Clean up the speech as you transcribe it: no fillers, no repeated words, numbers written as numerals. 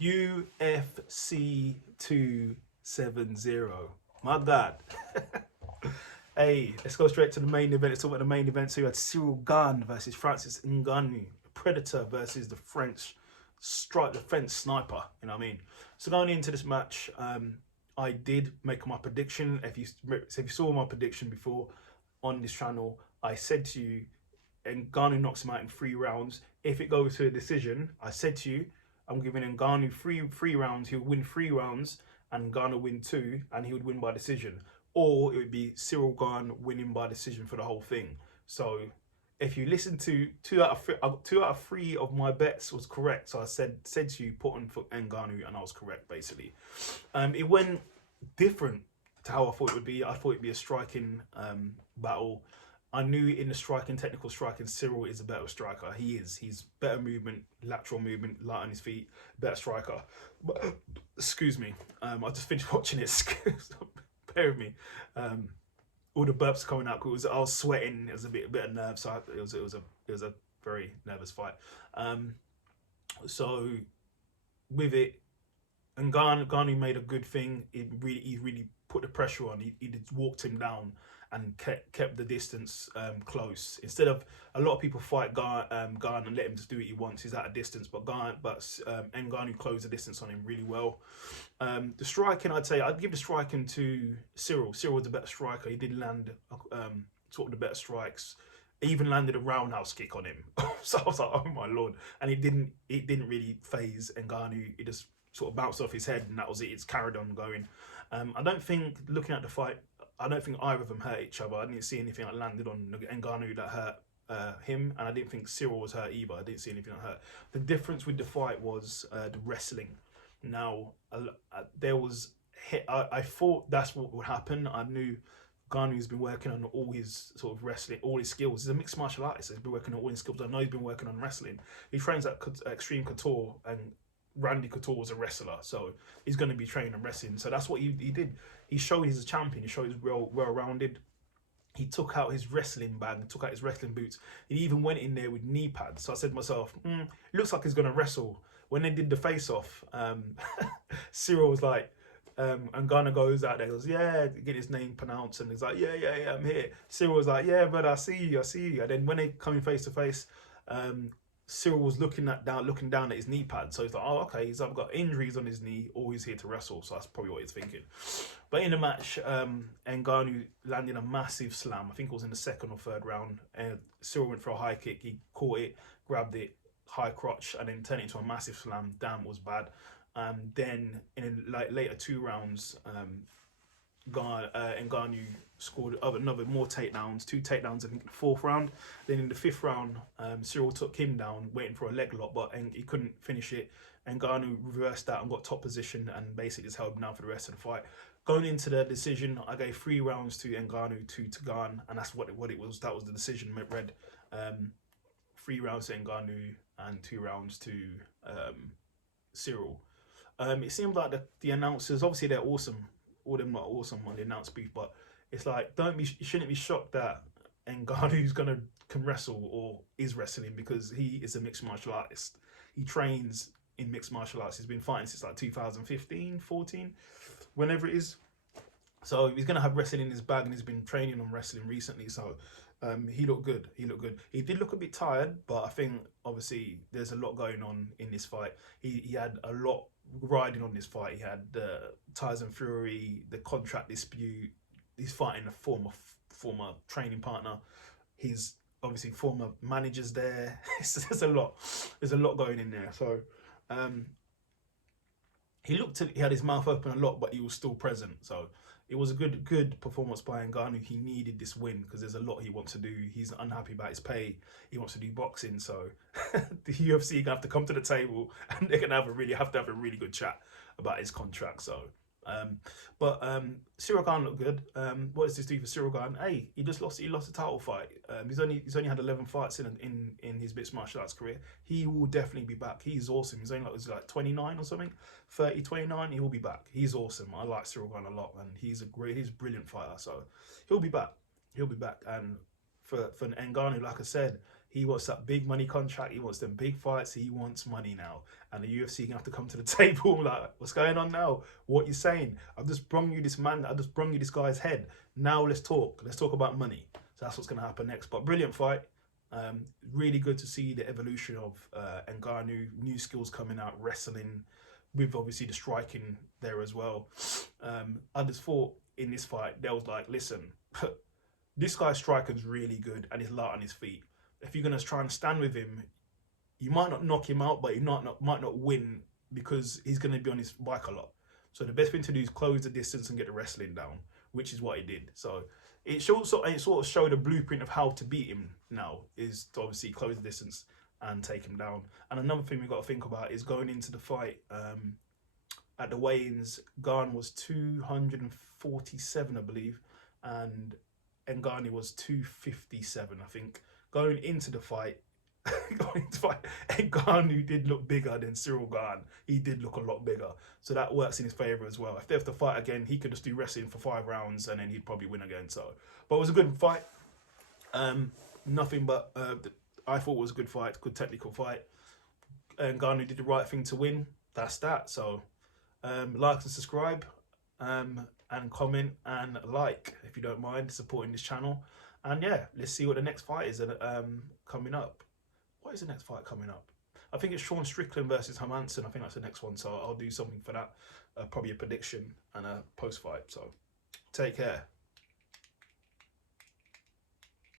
UFC 270. My God. Hey, let's go straight to the main event. Let's talk about the main event. So you had Ciryl Gane versus Francis Ngannou, Predator versus the French strike, the French sniper. You know what I mean? So going into this match, I did make my prediction. If you saw my prediction before on this channel, I said to you, Ngannou knocks him out in 3 rounds. If it goes to a decision, I said to you, I'm giving Ngannou three rounds. He'll win 3 rounds, and Ngannou win two, and he would win by decision. Or it would be Ciryl Gane winning by decision for the whole thing. So if you listen to two out of three of my bets was correct. So I said to you, put on for Ngannou, and I was correct basically. It went different to how I thought it would be. I thought it'd be a striking battle. I knew in the striking, technical striking, Ciryl is a better striker. He is. He's better movement, lateral movement, light on his feet, better striker. But, excuse me. I just finished watching it. Bear with me. All the burps coming out. I was sweating. It was a bit of nerves. So it was a very nervous fight. So with it, and Ngannou made a good thing. He really put the pressure on. He walked him down and kept the distance close. Instead of a lot of people fight Gane and let him just do what he wants. He's at a distance, but Ngannou closed the distance on him really well. The striking, I'd give the striking to Ciryl. Ciryl was a better striker. He did land sort of the better strikes. He even landed a roundhouse kick on him. So I was like, oh my lord! And it didn't really phase Ngannou. It just sort of bounced off his head, and that was it. It's carried on going. I don't think, looking at the fight, I don't think either of them hurt each other. I didn't see anything that landed on Ngannou that hurt him, and I didn't think Ciryl was hurt either. I didn't see anything that hurt. The difference with the fight was the wrestling. Now, there was hit. I thought that's what would happen. I knew Ngannou's been working on all his sort of wrestling, all his skills. He's a mixed martial artist. He's been working on all his skills. I know he's been working on wrestling. He trains at Extreme Couture, and Randy Couture was a wrestler, so he's going to be training and wrestling. So that's what he did. He showed he's a champion. He showed he's well rounded. He took out his wrestling bag and took out his wrestling boots. He even went in there with knee pads. So I said to myself, looks like he's going to wrestle. When they did the face off, Ciryl was like, and Ghana goes out there, goes, yeah, get his name pronounced, and he's like, yeah, I'm here. Ciryl was like, yeah, brother, I see you. And then when they come in face to face, Ciryl was looking down at his knee pad. So he's like, oh, okay, he's either got injuries on his knee or he's here to wrestle. So that's probably what he's thinking. But in the match, Ngannou landed a massive slam. I think it was in the second or third round. Ciryl went for a high kick. He caught it, grabbed it, high crotch, and then turned it into a massive slam. Damn, it was bad. Then in later 2 rounds, Ngannou scored another more takedowns, 2 takedowns in the fourth round. Then in the fifth round, Ciryl took him down, waiting for a leg lock, but he couldn't finish it. Ngannou reversed that and got top position and basically just held him down for the rest of the fight. Going into the decision, I gave 3 rounds to Ngannou, 2 to Gane, and that's what it was. That was the decision. It read 3 rounds to Ngannou and 2 rounds to Ciryl. It seemed like the announcers, obviously they're awesome. All of them are awesome on the announce booth, but it's like you shouldn't be shocked that Ngannou's can wrestle or is wrestling, because he is a mixed martial artist. He trains in mixed martial arts. He's been fighting since like 2015, 14, whenever it is. So he's gonna have wrestling in his bag, and he's been training on wrestling recently. So he looked good. He did look a bit tired, but I think obviously there's a lot going on in this fight. He had a lot riding on this fight. He had the Tyson Fury, the contract dispute. He's fighting a former training partner. He's obviously former managers there. There's a lot. There's a lot going in there. So he had his mouth open a lot, but he was still present. So it was a good performance by Ngannou. He needed this win because there's a lot he wants to do. He's unhappy about his pay. He wants to do boxing. So the UFC gonna have to come to the table, and they're gonna have to have a really good chat about his contract. So, Ciryl Gane looked good. What does this do for Ciryl Gane? Hey, he lost a title fight. He's only had 11 fights in his mixed martial arts career. He will definitely be back. He's awesome. He's only like 29 or something, 30, 29. He will be back. He's awesome. I like Ciryl Gane a lot, and he's a brilliant fighter. So he'll be back. And for Ngannou, like I said, He wants that big money contract. He wants them big fights. He wants money now. And the UFC gonna have to come to the table. Like, what's going on now? What you saying? I've just brung you this man. I just brung you this guy's head. Now let's talk. Let's talk about money. So that's what's gonna happen next. But brilliant fight. Really good to see the evolution of Ngannou, new skills coming out, wrestling, with obviously the striking there as well. I just thought in this fight, there was like, listen, this guy's striking's really good and he's light on his feet. If you're going to try and stand with him, you might not knock him out, but you might not win because he's going to be on his bike a lot. So the best thing to do is close the distance and get the wrestling down, which is what he did. So it sort of showed a blueprint of how to beat him now, is to obviously close the distance and take him down. And another thing we've got to think about is going into the fight, at the weigh-ins, Gane was 247, I believe, and Ngannou was 257, I think. Going into the fight, Ngannou did look bigger than Ciryl Gane. He did look a lot bigger. So that works in his favour as well. If they have to fight again, he could just do wrestling for 5 rounds and then he'd probably win again. So, but it was a good fight. Nothing but, I thought it was a good fight, good technical fight. Ngannou did the right thing to win. That's that. So, like and subscribe, and comment and like if you don't mind supporting this channel. And yeah, let's see what the next fight is coming up. What is the next fight coming up? I think it's Sean Strickland versus Hermansson. I think that's the next one. So I'll do something for that. Probably a prediction and a post-fight. So take care.